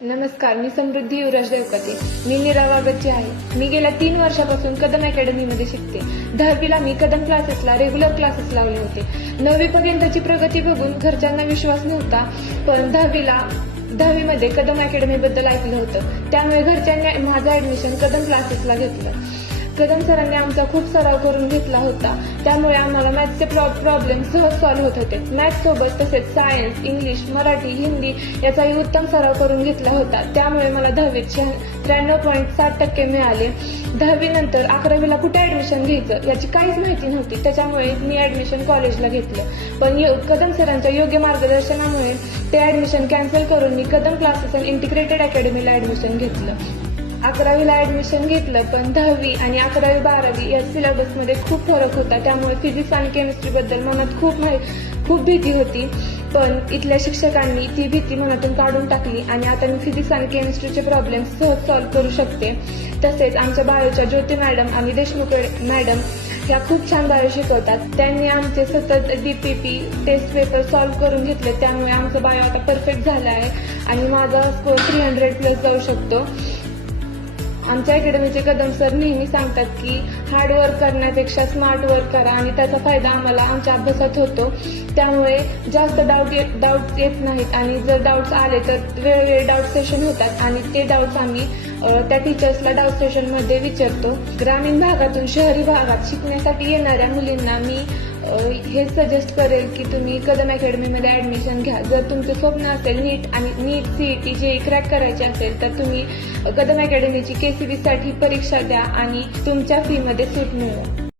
नमस्कार, मी समृद्धी युवराज देवकते. मी निरावागतची आहे. मी गेल्या 3 वर्षापासून कदम अकॅडमीमध्ये शिकते. 10वीला मी कदम क्लासेसला रेग्युलर क्लासेस लावले होते. 9वी पर्यंतची प्रगती बघून घरच्यांना विश्वास नव्हता, पण 10वीमध्ये कदम अकॅडमीबद्दल ऐकलं होतं. त्यामुळे घरच्यांनी माझं ऍडमिशन कदम क्लासेसला घेतलं. कदम सरांनी आमचा खूप सराव करून घेतला होता, त्यामुळे आम्हाला मॅथ्सचे प्रॉब्लेम सहज सॉल्व्ह होत होते. मॅथ्स सोबत तसेच सायन्स, इंग्लिश, मराठी, हिंदी याचाही उत्तम सराव करून घेतला होता. त्यामुळे मला 10वीत 93.7% मिळाले. 10वी नंतर 11वीला कुठे ऍडमिशन घ्यायचं याची काहीच माहिती नव्हती, त्याच्यामुळे मी ऍडमिशन कॉलेजला घेतलं. पण कदम सरांच्या योग्य मार्गदर्शनामुळे ते ऍडमिशन कॅन्सल करून मी कदम क्लासेस अँड इंटिग्रेटेड अकॅडमीला ऍडमिशन घेतलं. 11वीला ऍडमिशन घेतलं, पण 10वी आणि 11वी 12वी या सिलेबसमध्ये खूप फरक होता. त्यामुळे फिजिक्स आणि केमिस्ट्री बद्दल मनात खूप भीती होती, पण इथल्या शिक्षकांनी ती भीती मनातून काढून टाकली आणि आता मी फिजिक्स आणि केमिस्ट्रीचे प्रॉब्लेम सहज सॉल्व्ह करू शकते. तसेच आमच्या बायोच्या ज्योती मॅडम आणि देशमुख मॅडम ह्या खूप छान बायो शिकवतात. त्यांनी आमचे सतत DPP टेस्ट पेपर सॉल्व्ह करून घेतले, त्यामुळे आमचं बायो आता परफेक्ट झाला आहे आणि माझा स्कोर 300+ जाऊ शकतो. आमच्या अकॅडमीचे कदम सर नेहमी सांगतात की हार्ड वर्क करण्यापेक्षा स्मार्ट वर्क करा आणि त्याचा फायदा आम्हाला आमच्या अभ्यासात होतो. त्यामुळे जास्त डाऊट्स येत नाहीत आणि जर डाऊट्स आले तर वेळोवेळी डाऊट सेशन होतात आणि ते डाऊट्स आम्ही त्या टीचर्सला डाऊट सेशनमध्ये विचारतो. ग्रामीण भागातून शहरी भागात शिकण्यासाठी येणाऱ्या मुलींना मी हे सजेस्ट करेल की तुम्ही कदम अकॅडमीमध्ये ऍडमिशन घ्या. जर तुमचं स्वप्न असेल नीट CET JEE क्रॅक करायचे असेल तर तुम्ही कदम अकॅडमीची KCB साठी परीक्षा द्या आणि तुमच्या फीमध्ये सूट मिळवा.